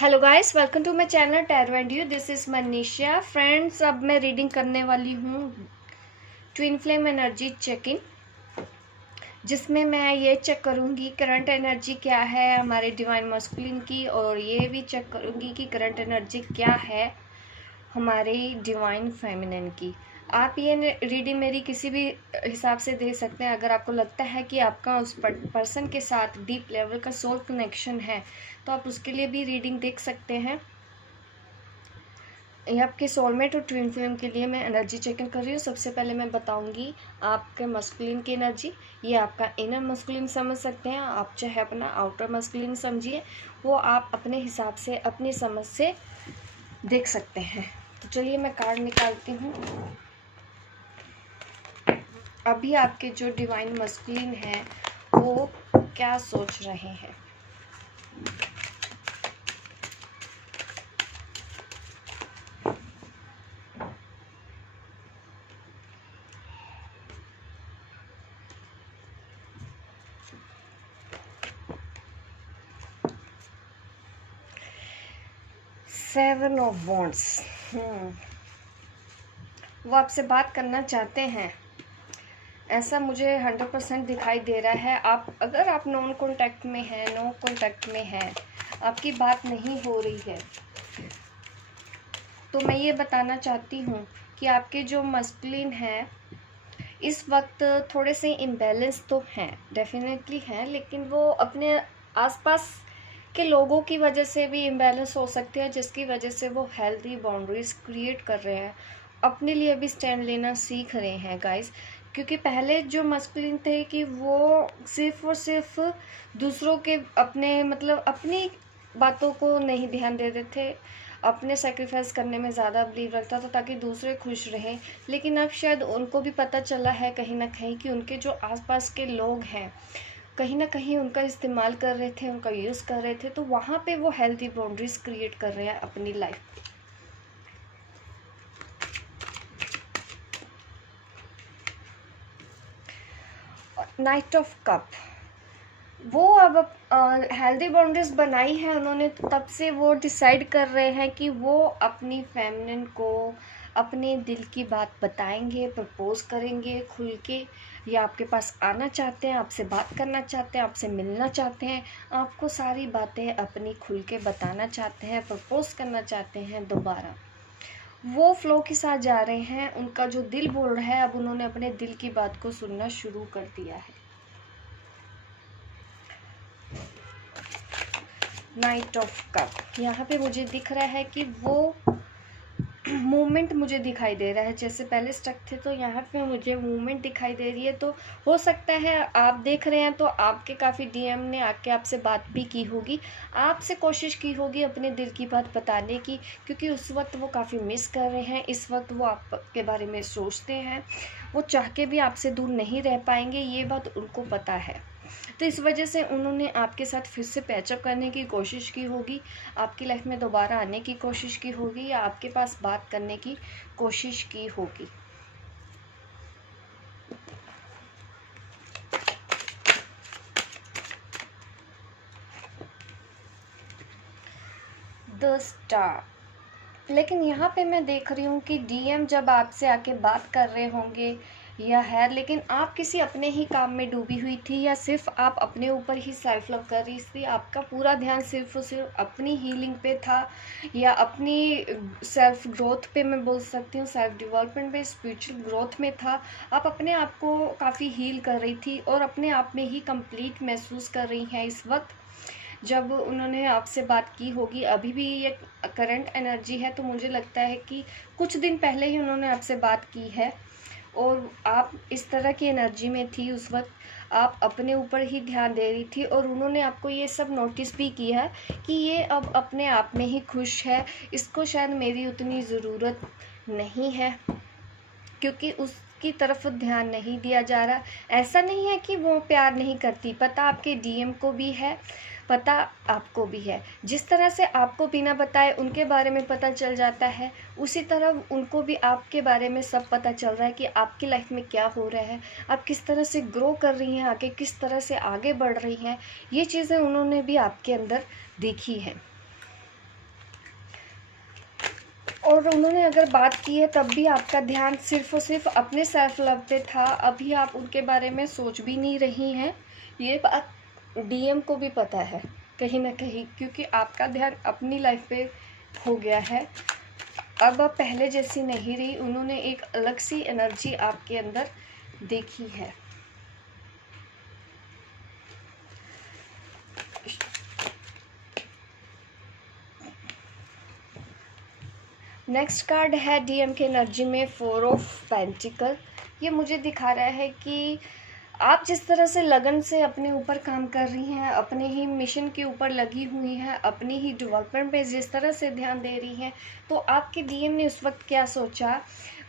Hello guys, welcome to my channel tarot and you. This is Manisha. Friends, अब मैं reading करने वाली हूँ twin flame energy check in, जिसमें मैं ये चेक करूँगी करंट एनर्जी क्या है हमारे डिवाइन मस्कुलिन की, और ये भी चेक करूँगी कि करंट एनर्जी क्या है हमारी डिवाइन फेमिनिन की। आप ये रीडिंग मेरी किसी भी हिसाब से दे सकते हैं। अगर आपको लगता है कि आपका उस पर्सन के साथ डीप लेवल का सोल कनेक्शन है तो आप उसके लिए भी रीडिंग देख सकते हैं। ये आपके सोलमेट और ट्विन फ्लेम के लिए मैं एनर्जी चेक इन कर रही हूँ। सबसे पहले मैं बताऊंगी आपके मस्कुलिन की एनर्जी। ये आपका इनर मस्कुलिन समझ सकते हैं, आप चाहे अपना आउटर मस्कुलिन समझिए, वो आप अपने हिसाब से अपनी समझ से देख सकते हैं। तो चलिए मैं कार्ड निकालती हूँ। अभी आपके जो डिवाइन मस्कुलिन है वो क्या सोच रहे हैं। Seven of wands. वो आपसे बात करना चाहते हैं, ऐसा मुझे 100% दिखाई दे रहा है। अगर आप नॉन कॉन्टैक्ट में हैं, नो कॉन्टैक्ट में हैं, आपकी बात नहीं हो रही है, तो मैं ये बताना चाहती हूँ कि आपके जो मस्कुलिन हैं इस वक्त थोड़े से इम्बैलेंस तो हैं, डेफिनेटली हैं, लेकिन वो अपने आसपास के लोगों की वजह से भी इम्बैलेंस हो सकते हैं, जिसकी वजह से वो हेल्दी बाउंड्रीज क्रिएट कर रहे हैं, अपने लिए भी स्टैंड लेना सीख रहे हैं गाइस। क्योंकि पहले जो मस्कुलिन थे कि वो सिर्फ और सिर्फ दूसरों के अपनी बातों को नहीं ध्यान देते थे, अपने सेक्रीफाइस करने में ज़्यादा बिलीव रखता था ताकि दूसरे खुश रहें। लेकिन अब शायद उनको भी पता चला है कहीं ना कहीं कि उनके जो आसपास के लोग हैं कहीं ना कहीं उनका इस्तेमाल कर रहे थे, उनका यूज़ कर रहे थे, तो वहाँ पे वो हेल्दी बाउंड्रीज क्रिएट कर रहे हैं अपनी लाइफ। नाइट ऑफ कप, वो अब हेल्दी बाउंड्रीज बनाई है उन्होंने, तो तब से वो डिसाइड कर रहे हैं कि वो अपनी फेमिनिन को अपने दिल की बात बताएंगे, प्रपोज करेंगे खुल के, या आपके पास आना चाहते हैं, आपसे बात करना चाहते हैं, आपसे मिलना चाहते हैं, आपको सारी बातें अपनी खुल के बताना चाहते हैं, प्रपोज करना चाहते हैं दोबारा। वो फ्लो के साथ जा रहे हैं, उनका जो दिल बोल रहा है अब उन्होंने अपने दिल की बात को सुनना शुरू कर दिया है। नाइट ऑफ कप, यहाँ पे मुझे दिख रहा है कि वो मूवमेंट मुझे दिखाई दे रहा है, जैसे पहले स्टक थे तो यहाँ पे मुझे मूवमेंट दिखाई दे रही है। तो हो सकता है आप देख रहे हैं तो आपके काफ़ी डीएम ने आके आपसे बात भी की होगी, आपसे कोशिश की होगी अपने दिल की बात बताने की, क्योंकि उस वक्त वो काफ़ी मिस कर रहे हैं, इस वक्त वो आपके बारे में सोचते हैं, वो चाह के भी आपसे दूर नहीं रह पाएंगे, ये बात उनको पता है। तो इस वजह से उन्होंने आपके साथ फिर से पैचअप करने की कोशिश की होगी, आपकी लाइफ में दोबारा आने की कोशिश की होगी, या आपके पास बात करने की कोशिश की होगी। द स्टार, लेकिन यहाँ पे मैं देख रही हूँ कि डीएम जब आपसे आके बात कर रहे होंगे या है, लेकिन आप किसी अपने ही काम में डूबी हुई थी, या सिर्फ आप अपने ऊपर ही सेल्फ लव कर रही थी, आपका पूरा ध्यान सिर्फ और सिर्फ अपनी हीलिंग पे था, या अपनी सेल्फ ग्रोथ पे, मैं बोल सकती हूँ सेल्फ डेवलपमेंट पे, स्पिरिचुअल ग्रोथ में था। आप अपने आप को काफ़ी हील कर रही थी और अपने आप में ही कंप्लीट महसूस कर रही हैं इस वक्त जब उन्होंने आपसे बात की होगी। अभी भी ये करंट एनर्जी है, तो मुझे लगता है कि कुछ दिन पहले ही उन्होंने आपसे बात की है और आप इस तरह की एनर्जी में थी उस वक्त, आप अपने ऊपर ही ध्यान दे रही थी, और उन्होंने आपको ये सब नोटिस भी किया है कि ये अब अपने आप में ही खुश है, इसको शायद मेरी उतनी ज़रूरत नहीं है, क्योंकि उसकी तरफ ध्यान नहीं दिया जा रहा। ऐसा नहीं है कि वो प्यार नहीं करती, पता आपके डीएम को भी है, पता आपको भी है। जिस तरह से आपको बिना बताए उनके बारे में पता चल जाता है, उसी तरह उनको भी आपके बारे में सब पता चल रहा है कि आपकी लाइफ में क्या हो रहा है, आप किस तरह से ग्रो कर रही हैं, आगे किस तरह से आगे बढ़ रही हैं। ये चीज़ें उन्होंने भी आपके अंदर देखी हैं। और उन्होंने अगर बात की है तब भी आपका ध्यान सिर्फ़ और सिर्फ अपने सेल्फ लव पे था, अभी आप उनके बारे में सोच भी नहीं रही हैं। ये बात डीएम को भी पता है कहीं ना कहीं, क्योंकि आपका ध्यान अपनी लाइफ पे हो गया है। अब आप पहले जैसी नहीं रही, उन्होंने एक अलग सी एनर्जी आपके अंदर देखी है। नेक्स्ट कार्ड है डीएम के एनर्जी में 4 ऑफ पेंटिकल। ये मुझे दिखा रहा है कि आप जिस तरह से लगन से अपने ऊपर काम कर रही हैं, अपने ही मिशन के ऊपर लगी हुई हैं, अपनी ही डेवलपमेंट पे जिस तरह से ध्यान दे रही हैं, तो आपके डीएम ने उस वक्त क्या सोचा,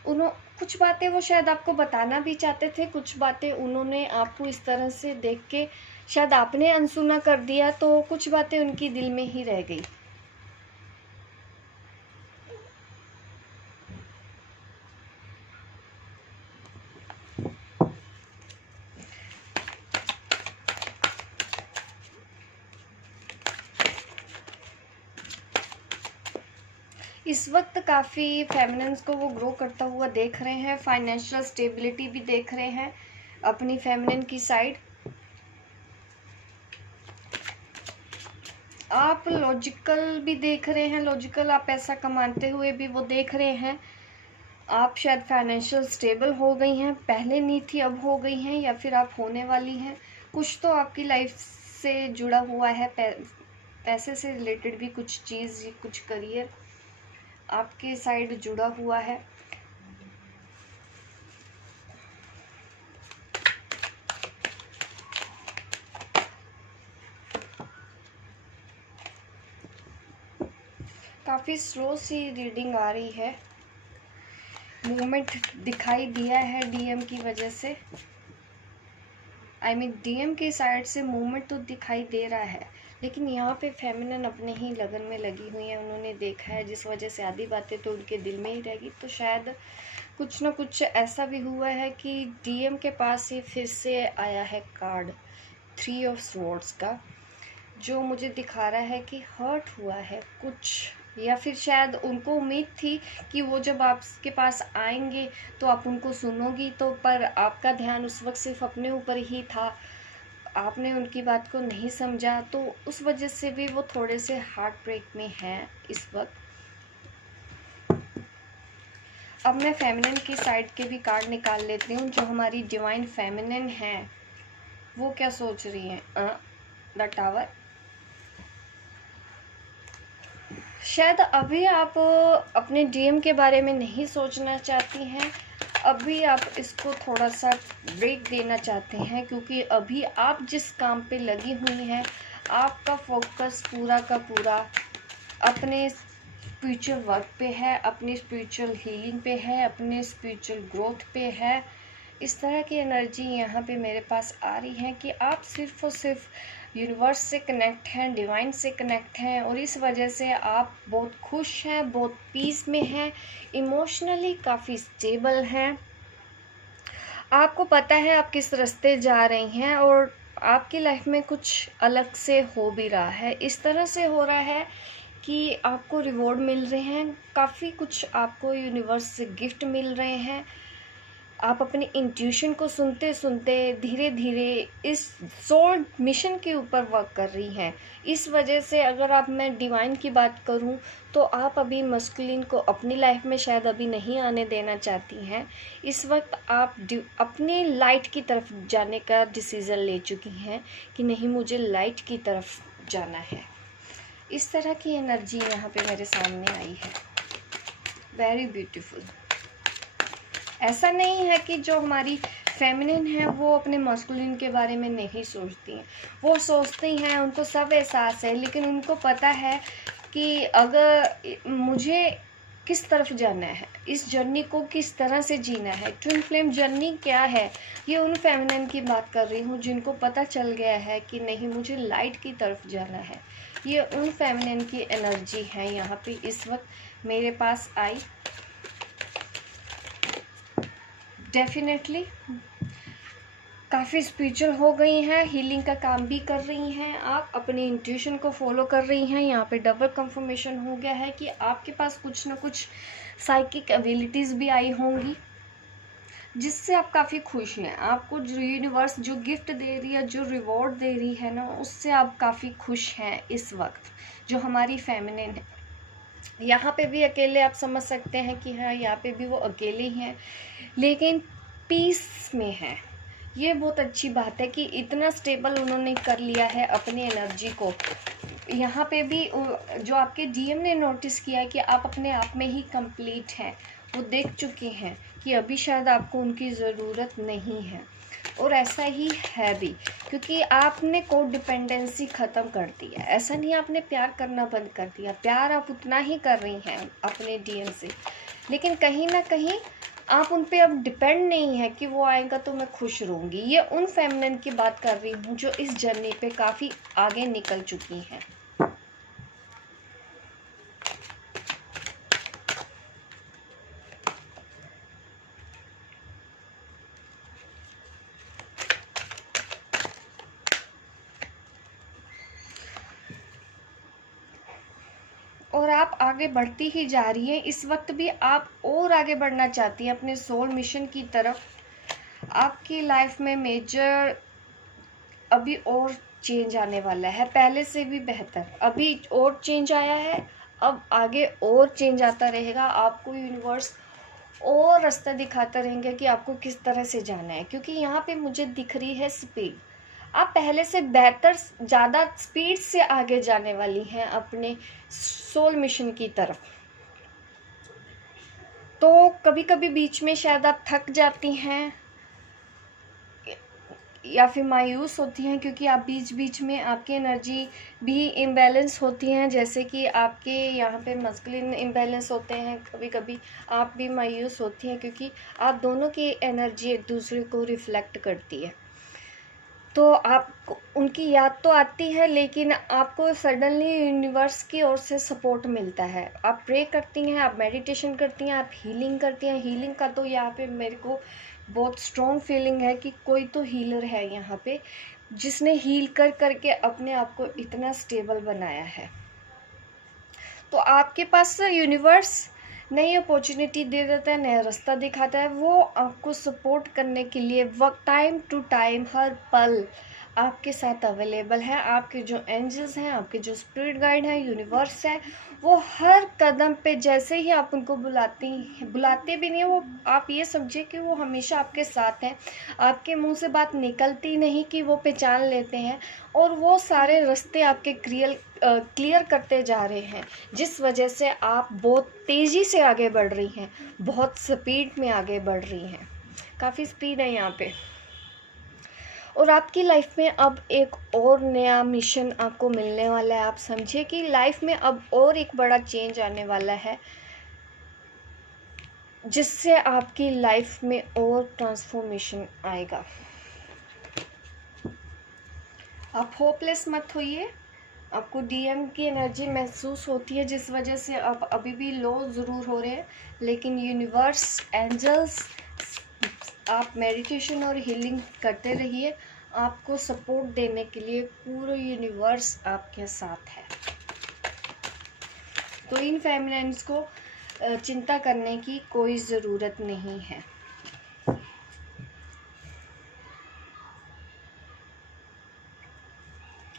कुछ बातें वो शायद आपको बताना भी चाहते थे, कुछ बातें उन्होंने आपको इस तरह से देख के शायद आपने अनसुना कर दिया, तो कुछ बातें उनकी दिल में ही रह गई। इस वक्त काफ़ी फेमिनिन्स को वो ग्रो करता हुआ देख रहे हैं, फाइनेंशियल स्टेबिलिटी भी देख रहे हैं अपनी फेमिनिन की साइड। आप लॉजिकल भी देख रहे हैं, लॉजिकल आप पैसा कमाते हुए भी वो देख रहे हैं। आप शायद फाइनेंशियल स्टेबल हो गई हैं, पहले नहीं थी अब हो गई हैं, या फिर आप होने वाली हैं। कुछ तो आपकी लाइफ से जुड़ा हुआ है, पैसे से रिलेटेड भी कुछ चीज़, कुछ करियर आपके साइड जुड़ा हुआ है। काफ़ी स्लो सी रीडिंग आ रही है, मूवमेंट दिखाई दिया है डीएम की वजह से, डीएम की साइड से मूवमेंट तो दिखाई दे रहा है, लेकिन यहाँ पे फेमिनिन अपने ही लगन में लगी हुई है। उन्होंने देखा है, जिस वजह से आधी बातें तो उनके दिल में ही रहेगी। तो शायद कुछ ना कुछ ऐसा भी हुआ है कि डीएम के पास ये फिर से आया है कार्ड 3 ऑफ स्वॉर्ड्स का, जो मुझे दिखा रहा है कि हर्ट हुआ है कुछ, या फिर शायद उनको उम्मीद थी कि वो जब आपके पास आएंगे तो आप उनको सुनोगी, तो पर आपका ध्यान उस वक्त सिर्फ अपने ऊपर ही था, आपने उनकी बात को नहीं समझा, तो उस वजह से भी वो थोड़े से हार्ट ब्रेक में हैं इस वक्त। अब मैं फेमिनिन की साइड के भी कार्ड निकाल लेती हूँ, जो हमारी डिवाइन फेमिनिन है वो क्या सोच रही हैं। The tower. शायद अभी आप अपने डीएम के बारे में नहीं सोचना चाहती हैं, अभी आप इसको थोड़ा सा ब्रेक देना चाहते हैं, क्योंकि अभी आप जिस काम पे लगी हुई हैं, आपका फोकस पूरा का पूरा अपने स्पिरिचुअल वर्क पे है, अपनी स्पिरिचुअल हीलिंग पे है, अपने स्पिरिचुअल ग्रोथ पे है। इस तरह की एनर्जी यहाँ पे मेरे पास आ रही है कि आप सिर्फ़ और सिर्फ यूनिवर्स से कनेक्ट हैं, डिवाइन से कनेक्ट हैं, और इस वजह से आप बहुत खुश हैं, बहुत पीस में हैं, इमोशनली काफ़ी स्टेबल हैं। आपको पता है आप किस रास्ते जा रही हैं, और आपकी लाइफ में कुछ अलग से हो भी रहा है। इस तरह से हो रहा है कि आपको रिवॉर्ड मिल रहे हैं, काफ़ी कुछ आपको यूनिवर्स से गिफ्ट मिल रहे हैं। आप अपने इंट्यूशन को सुनते सुनते धीरे धीरे इस सोल मिशन के ऊपर वर्क कर रही हैं। इस वजह से अगर आप मैं डिवाइन की बात करूं, तो आप अभी मस्कुलिन को अपनी लाइफ में शायद अभी नहीं आने देना चाहती हैं। इस वक्त आप अपने लाइट की तरफ जाने का डिसीज़न ले चुकी हैं कि नहीं, मुझे लाइट की तरफ जाना है। इस तरह की एनर्जी यहाँ पे मेरे सामने आई है। Very beautiful. ऐसा नहीं है कि जो हमारी फेमिनिन है वो अपने मस्कुलिन के बारे में नहीं सोचती हैं, वो सोचती हैं, उनको सब एहसास है, लेकिन उनको पता है कि अगर मुझे किस तरफ जाना है, इस जर्नी को किस तरह से जीना है, ट्विन फ्लेम जर्नी क्या है। ये उन फेमिनिन की बात कर रही हूँ जिनको पता चल गया है कि नहीं, मुझे लाइट की तरफ जाना है। ये उन फेमिनिन की एनर्जी है यहाँ पे इस वक्त मेरे पास आई। डेफिनेटली काफ़ी स्पिरिचुअल हो गई हैं, हीलिंग का काम भी कर रही हैं, आप अपने इंट्यूशन को फॉलो कर रही हैं। यहाँ पे डबल कंफर्मेशन हो गया है कि आपके पास कुछ ना कुछ साइकिक एबिलिटीज़ भी आई होंगी, जिससे आप काफ़ी खुश हैं। आपको जो यूनिवर्स जो गिफ्ट दे रही है, जो रिवॉर्ड दे रही है ना, उससे आप काफ़ी खुश हैं इस वक्त, जो हमारी फेमिनिन है। यहाँ पे भी अकेले आप समझ सकते हैं कि हाँ, यहाँ पे भी वो अकेले ही हैं, लेकिन पीस में है। ये बहुत अच्छी बात है कि इतना स्टेबल उन्होंने कर लिया है अपनी एनर्जी को। यहाँ पे भी जो आपके डीएम ने नोटिस किया है कि आप अपने आप में ही कंप्लीट हैं, वो देख चुके हैं कि अभी शायद आपको उनकी ज़रूरत नहीं है, और ऐसा ही है भी, क्योंकि आपने को डिपेंडेंसी ख़त्म कर दी है। ऐसा नहीं आपने प्यार करना बंद कर दिया, प्यार आप उतना ही कर रही हैं अपने डीएम से, लेकिन कहीं ना कहीं आप उन पे अब डिपेंड नहीं है कि वो आएगा तो मैं खुश रहूँगी। ये उन फेमिनिन की बात कर रही हूँ जो इस जर्नी पे काफ़ी आगे निकल चुकी हैं। और आप आगे बढ़ती ही जा रही हैं। इस वक्त भी आप और आगे बढ़ना चाहती हैं अपने सोल मिशन की तरफ। आपकी लाइफ में मेजर अभी और चेंज आने वाला है, पहले से भी बेहतर। अभी और चेंज आया है, अब आगे और चेंज आता रहेगा। आपको यूनिवर्स और रास्ता दिखाता रहेंगे कि आपको किस तरह से जाना है, क्योंकि यहाँ पे मुझे दिख रही है स्पीड। आप पहले से बेहतर, ज़्यादा स्पीड से आगे जाने वाली हैं अपने सोल मिशन की तरफ। तो कभी कभी बीच में शायद आप थक जाती हैं या फिर मायूस होती हैं, क्योंकि आप बीच बीच में आपकी एनर्जी भी इम्बैलेंस होती हैं, जैसे कि आपके यहाँ पे मस्कुलिन इम्बैलेंस होते हैं। कभी कभी आप भी मायूस होती हैं, क्योंकि आप दोनों की एनर्जी एक दूसरे को रिफ्लेक्ट करती है। तो आपको उनकी याद तो आती है, लेकिन आपको सडनली यूनिवर्स की ओर से सपोर्ट मिलता है। आप प्रे करती हैं, आप मेडिटेशन करती हैं, आप हीलिंग करती हैं। हीलिंग का तो यहाँ पे मेरे को बहुत स्ट्रॉन्ग फीलिंग है कि कोई तो हीलर है यहाँ पे, जिसने हील कर करके अपने आप को इतना स्टेबल बनाया है। तो आपके पास यूनिवर्स नई अपॉर्चुनिटी दे देता है, नया रास्ता दिखाता है। वो आपको सपोर्ट करने के लिए वक्त, टाइम टू टाइम, हर पल आपके साथ अवेलेबल है। आपके जो एंजल्स हैं, आपके जो स्पिरिट गाइड हैं, यूनिवर्स है, वो हर कदम पे जैसे ही आप उनको बुलाते भी नहीं, वो आप ये समझिए कि वो हमेशा आपके साथ हैं। आपके मुंह से बात निकलती नहीं कि वो पहचान लेते हैं, और वो सारे रास्ते आपके क्लियर करते जा रहे हैं, जिस वजह से आप बहुत तेज़ी से आगे बढ़ रही हैं, बहुत स्पीड में आगे बढ़ रही हैं। काफ़ी स्पीड है यहाँ पे। और आपकी लाइफ में अब एक और नया मिशन आपको मिलने वाला है। आप समझिए कि लाइफ में अब और एक बड़ा चेंज आने वाला है, जिससे आपकी लाइफ में और ट्रांसफॉर्मेशन आएगा। आप होपलेस मत होइए। आपको डीएम की एनर्जी महसूस होती है, जिस वजह से आप अभी भी लो ज़रूर हो रहे हैं, लेकिन यूनिवर्स, एंजल्स, आप मेडिटेशन और हीलिंग करते रहिए। आपको सपोर्ट देने के लिए पूरा यूनिवर्स आपके साथ है। तो इन फेमिनिन्स को चिंता करने की कोई ज़रूरत नहीं है।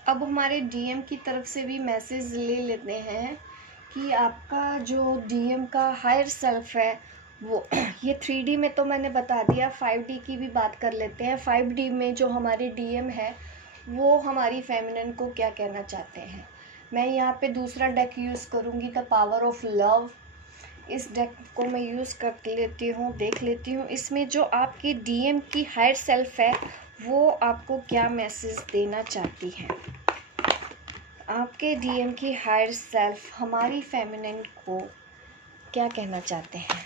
अब हमारे डीएम की तरफ से भी मैसेज ले लेते हैं कि आपका जो डीएम का हायर सेल्फ है वो ये 3D में तो मैंने बता दिया, 5D की भी बात कर लेते हैं। 5D में जो हमारे डीएम है वो हमारी फेमिनिन को क्या कहना चाहते हैं। मैं यहाँ पे दूसरा डेक यूज़ करूँगी, द पावर ऑफ लव। इस डेक को मैं यूज़ कर लेती हूँ, देख लेती हूँ इसमें जो आपकी डीएम की हायर सेल्फ है वो आपको क्या मैसेज देना चाहती है। आपके डीएम की हायर सेल्फ हमारी फेमिनिन को क्या कहना चाहते हैं।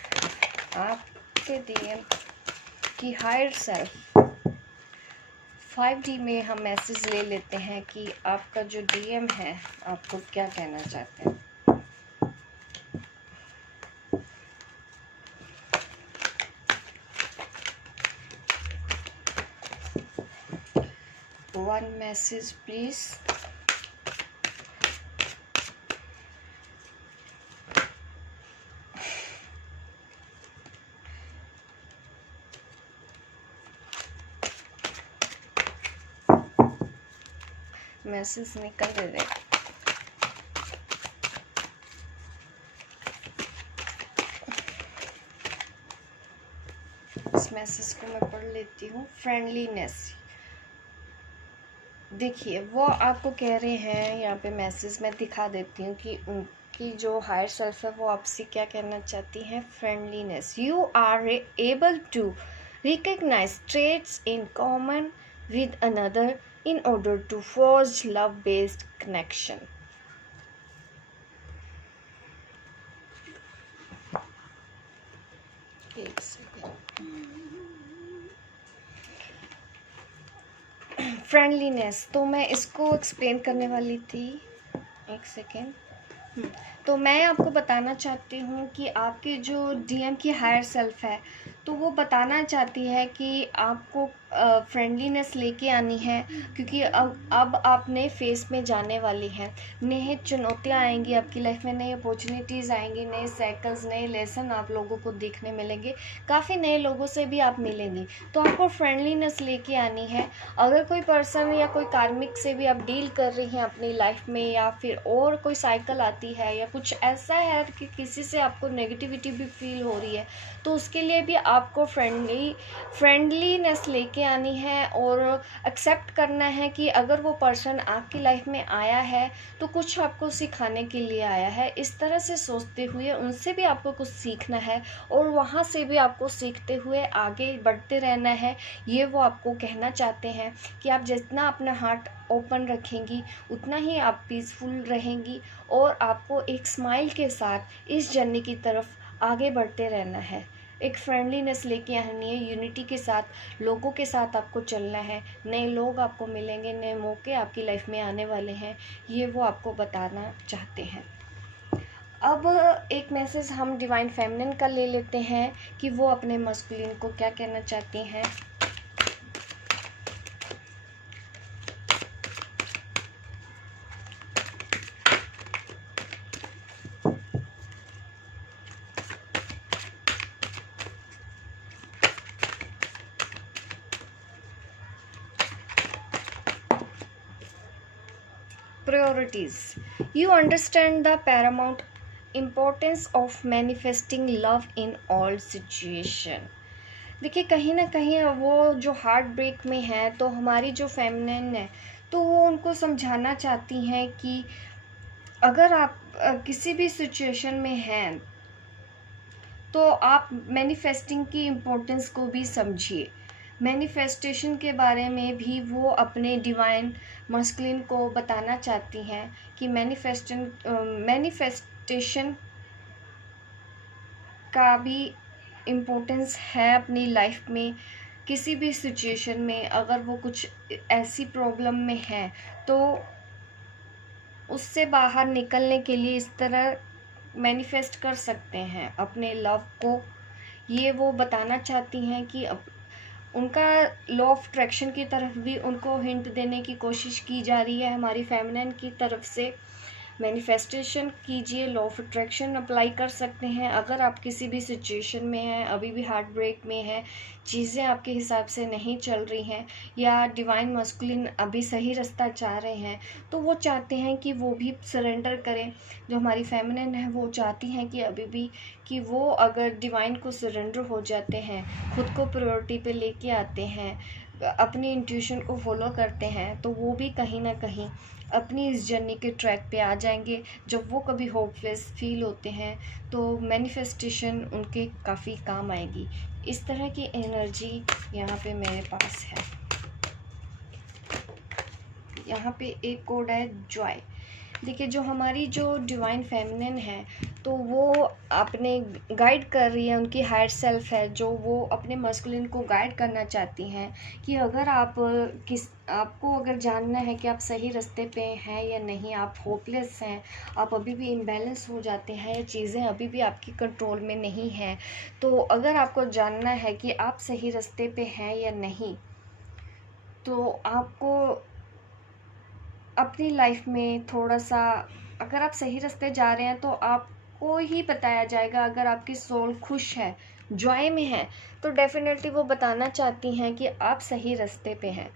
आपके डीएम की हायर सेल्फ 5D में हम मैसेज ले लेते हैं कि आपका जो डीएम है आपको क्या कहना चाहते हैं। one message please. मैसेज निकल रहे। इस मैसेज को मैं पढ़ लेती हूँ। फ्रेंडलीनेस, देखिए वो आपको कह रहे हैं यहाँ पे मैसेज मैं दिखा देती हूँ कि उनकी जो हायर सेल्फ है वो आपसे क्या कहना चाहती हैं। Friendliness, you are able to recognize traits in common with another in order to forge love-based connection. एक सेकेंड। फ्रेंडलीनेस, तो मैं इसको एक्सप्लेन करने वाली थी। एक सेकेंड। तो मैं आपको बताना चाहती हूँ कि आपकी जो डीएम की हायर सेल्फ है तो वो बताना चाहती है कि आपको फ्रेंडलीनेस लेके आनी है, क्योंकि अब आप नए फेस में जाने वाली हैं। नए चुनौतियाँ आएंगी आपकी लाइफ में, नई अपॉर्चुनिटीज़ आएंगी, नए साइकिल्स, नए लेसन आप लोगों को देखने मिलेंगे, काफ़ी नए लोगों से भी आप मिलेंगी। तो आपको फ्रेंडलीनेस लेके आनी है। अगर कोई पर्सन या कोई कार्मिक से भी आप डील कर रही हैं अपनी लाइफ में, या फिर और कोई साइकिल आती है या कुछ ऐसा है कि किसी से आपको नेगेटिविटी भी फील हो रही है, तो उसके लिए भी आपको फ्रेंडलीनेस लेके आनी है और एक्सेप्ट करना है कि अगर वो पर्सन आपकी लाइफ में आया है तो कुछ आपको सिखाने के लिए आया है। इस तरह से सोचते हुए उनसे भी आपको कुछ सीखना है और वहाँ से भी आपको सीखते हुए आगे बढ़ते रहना है। ये वो आपको कहना चाहते हैं कि आप जितना अपना हार्ट ओपन रखेंगी उतना ही आप पीसफुल रहेंगी और आपको एक स्माइल के साथ इस जर्नी की तरफ आगे बढ़ते रहना है। एक फ्रेंडलीनेस लेके आनी है, यूनिटी के साथ, लोगों के साथ आपको चलना है। नए लोग आपको मिलेंगे, नए मौके आपकी लाइफ में आने वाले हैं, ये वो आपको बताना चाहते हैं। अब एक मैसेज हम डिवाइन फेमिनिन का ले लेते हैं कि वो अपने मस्कुलिन को क्या कहना चाहती हैं। Priorities. You understand the paramount importance of manifesting love in all situation. देखिए कहीं ना कहीं वो जो हार्ट ब्रेक में है तो हमारी जो फेमिनिन है तो वो उनको समझाना चाहती हैं कि अगर आप किसी भी सिचुएशन में हैं तो आप मैनिफेस्टिंग की इम्पोर्टेंस को भी समझिए। मैनिफेस्टेशन के बारे में भी वो अपने डिवाइन मस्कुलिन को बताना चाहती हैं कि मैनिफेस्टेशन का भी इम्पोर्टेंस है अपनी लाइफ में। किसी भी सिचुएशन में अगर वो कुछ ऐसी प्रॉब्लम में है तो उससे बाहर निकलने के लिए इस तरह मैनिफेस्ट कर सकते हैं अपने लव को। ये वो बताना चाहती हैं कि उनका लॉ ऑफ अट्रैक्शन की तरफ भी उनको हिंट देने की कोशिश की जा रही है हमारी फेमिनिन की तरफ से। मैनिफेस्टेशन कीजिए, लॉ ऑफ अट्रैक्शन अप्लाई कर सकते हैं। अगर आप किसी भी सिचुएशन में हैं, अभी भी हार्ट ब्रेक में है, चीज़ें आपके हिसाब से नहीं चल रही हैं, या डिवाइन मस्कुलिन अभी सही रास्ता चाह रहे हैं, तो वो चाहते हैं कि वो भी सरेंडर करें। जो हमारी फेमिनिन है वो चाहती हैं कि अभी भी कि वो अगर डिवाइन को सरेंडर हो जाते हैं, खुद को प्रायोरिटी पे लेके आते हैं, अपनी इंट्यूशन को फॉलो करते हैं, तो वो भी कहीं ना कहीं अपनी इस जर्नी के ट्रैक पे आ जाएंगे। जब वो कभी होपलेस फील होते हैं तो मैनिफेस्टेशन उनके काफ़ी काम आएगी। इस तरह की एनर्जी यहाँ पे मेरे पास है। यहाँ पे एक कोड है जॉय। देखिए जो हमारी जो डिवाइन फेमिनिन है तो वो अपने गाइड कर रही है, उनकी हायर सेल्फ है जो वो अपने मस्कुलिन को गाइड करना चाहती हैं कि अगर आपको अगर जानना है कि आप सही रास्ते पे हैं या नहीं, आप होपलेस हैं, आप अभी भी इम्बैलेंस हो जाते हैं, या चीज़ें अभी भी आपकी कंट्रोल में नहीं हैं, तो अगर आपको जानना है कि आप सही रास्ते पे हैं या नहीं, तो आपको अपनी लाइफ में थोड़ा सा, अगर आप सही रास्ते जा रहे हैं तो आपको ही बताया जाएगा। अगर आपकी सोल खुश है, जॉय में है, तो डेफिनेटली वो बताना चाहती हैं कि आप सही रास्ते पे हैं।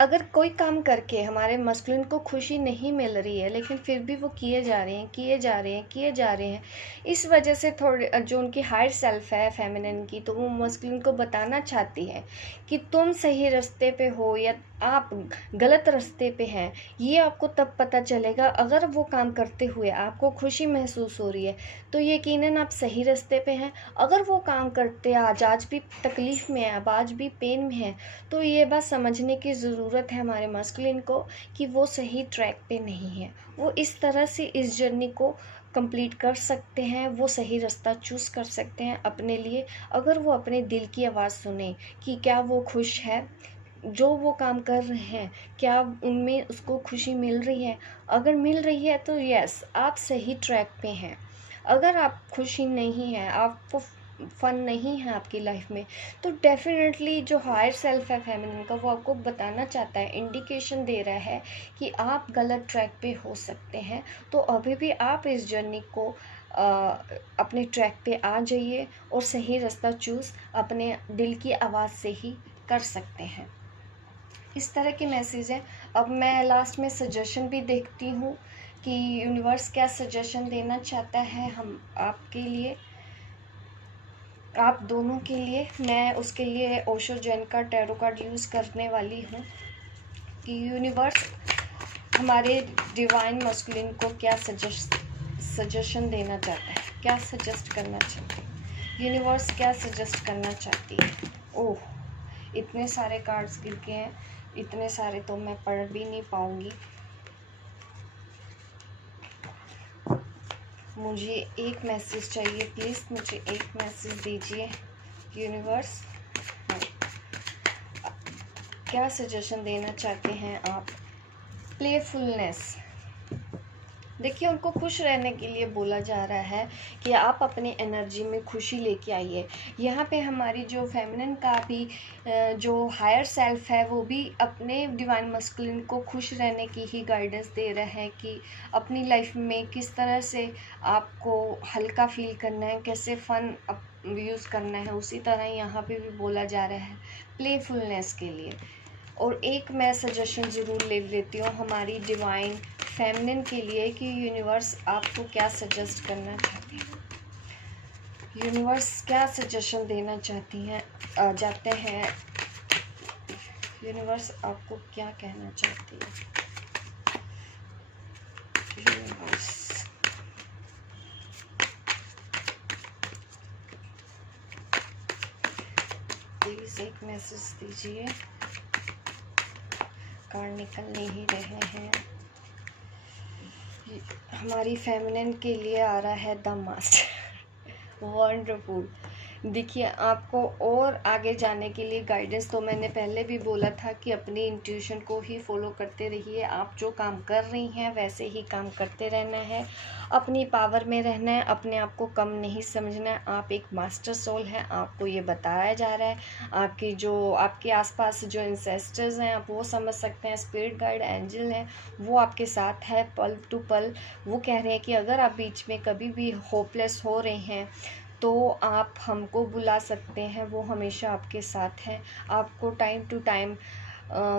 अगर कोई काम करके हमारे मस्कुलिन को खुशी नहीं मिल रही है, लेकिन फिर भी वो किए जा रहे हैं, किए जा रहे हैं, किए जा रहे हैं, इस वजह से थोड़े जो उनकी हायर सेल्फ है फेमिनिन की, तो वो मस्कुलिन को बताना चाहती है कि तुम सही रास्ते पे हो या आप गलत रास्ते पे हैं। ये आपको तब पता चलेगा अगर वो काम करते हुए आपको खुशी महसूस हो रही है, तो यकीनन आप सही रास्ते पे हैं। अगर वो काम करते आज भी तकलीफ़ में है, आज भी पेन में है, तो ये बात समझने की ज़रूरत है हमारे मस्कुलिन को कि वो सही ट्रैक पे नहीं है। वो इस तरह से इस जर्नी को कंप्लीट कर सकते हैं, वो सही रास्ता चूज़ कर सकते हैं अपने लिए, अगर वो अपने दिल की आवाज़ सुने कि क्या वो खुश है, जो वो काम कर रहे हैं क्या उनमें उसको खुशी मिल रही है। अगर मिल रही है तो यस, आप सही ट्रैक पे हैं। अगर आप खुशी नहीं है, आपको फन नहीं है आपकी लाइफ में, तो डेफिनेटली जो हायर सेल्फ है फेमिनिन का, वो आपको बताना चाहता है, इंडिकेशन दे रहा है कि आप गलत ट्रैक पे हो सकते हैं। तो अभी भी आप इस जर्नी को अपने ट्रैक पे आ जाइए और सही रास्ता चूज़ अपने दिल की आवाज़ से ही कर सकते हैं। इस तरह के मैसेज हैं। अब मैं लास्ट में सजेशन भी देखती हूँ कि यूनिवर्स क्या सजेशन देना चाहता है हम आपके लिए, आप दोनों के लिए। मैं उसके लिए ओशो जैन का टैरो कार्ड यूज़ करने वाली हूँ कि यूनिवर्स हमारे डिवाइन मस्कुलिन को क्या सजेशन देना चाहता है, क्या सजेस्ट करना चाहती है यूनिवर्स, क्या सजेस्ट करना चाहती है। ओह, इतने सारे कार्ड्स गिर के हैं, इतने सारे तो मैं पढ़ भी नहीं पाऊँगी। मुझे एक मैसेज चाहिए, प्लीज़ मुझे एक मैसेज दीजिए यूनिवर्स। क्या सजेशन देना चाहते हैं आप। प्लेफुलनेस, देखिए उनको खुश रहने के लिए बोला जा रहा है कि आप अपनी एनर्जी में खुशी लेके आइए। यहाँ पे हमारी जो फेमिनिन का भी जो हायर सेल्फ है, वो भी अपने डिवाइन मस्कुलिन को खुश रहने की ही गाइडेंस दे रहा है कि अपनी लाइफ में किस तरह से आपको हल्का फील करना है, कैसे फ़न यूज़ करना है। उसी तरह यहाँ पे भी बोला जा रहा है प्लेफुलनेस के लिए। और एक मैं सजेशन ज़रूर ले लेती हूँ हमारी डिवाइन फेमिनिन के लिए कि यूनिवर्स आपको क्या सजेस्ट करना चाहती है, यूनिवर्स क्या सजेशन देना चाहती हैं जाते हैं, यूनिवर्स आपको क्या कहना चाहती है। यूनिवर्स प्लीज़ एक मैसेज दीजिए। कार्ड निकल नहीं रहे हैं। हमारी फेमिनिन के लिए आ रहा है द मास्टर। वंडरफुल। देखिए आपको और आगे जाने के लिए गाइडेंस तो मैंने पहले भी बोला था कि अपनी इंट्यूशन को ही फॉलो करते रहिए। आप जो काम कर रही हैं वैसे ही काम करते रहना है, अपनी पावर में रहना है, अपने आप को कम नहीं समझना है। आप एक मास्टर सोल हैं, आपको ये बताया जा रहा है। आपकी जो आपके आसपास जो इंसेस्टर्स हैं, आप वो समझ सकते हैं, स्पिरिट गाइड एंजल हैं, वो आपके साथ है पल टू पल। वो कह रहे हैं कि अगर आप बीच में कभी भी होपलेस हो रहे हैं तो आप हमको बुला सकते हैं, वो हमेशा आपके साथ हैं। आपको टाइम टू टाइम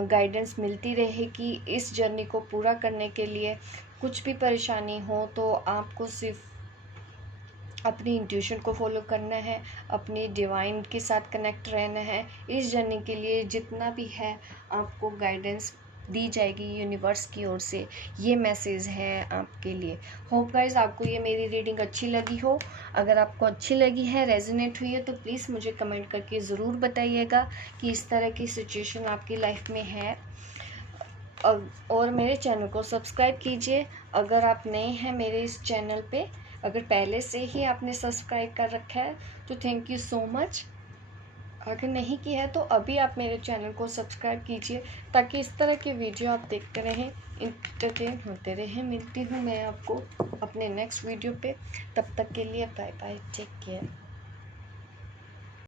गाइडेंस मिलती रहेगी इस जर्नी को पूरा करने के लिए। कुछ भी परेशानी हो तो आपको सिर्फ अपनी इंट्यूशन को फॉलो करना है, अपनी डिवाइन के साथ कनेक्ट रहना है। इस जर्नी के लिए जितना भी है आपको गाइडेंस दी जाएगी यूनिवर्स की ओर से। ये मैसेज है आपके लिए। होप गाइस आपको ये मेरी रीडिंग अच्छी लगी हो। अगर आपको अच्छी लगी है, रेजोनेट हुई है, तो प्लीज़ मुझे कमेंट करके ज़रूर बताइएगा कि इस तरह की सिचुएशन आपकी लाइफ में है। और मेरे चैनल को सब्सक्राइब कीजिए अगर आप नए हैं मेरे इस चैनल पे। अगर पहले से ही आपने सब्सक्राइब कर रखा है तो थैंक यू सो मच। अगर नहीं किया है तो अभी आप मेरे चैनल को सब्सक्राइब कीजिए ताकि इस तरह के वीडियो आप देखते रहें, इंटरटेन होते रहें। मिलती हूँ मैं आपको अपने नेक्स्ट वीडियो पे। तब तक के लिए बाय बाय, टेक केयर।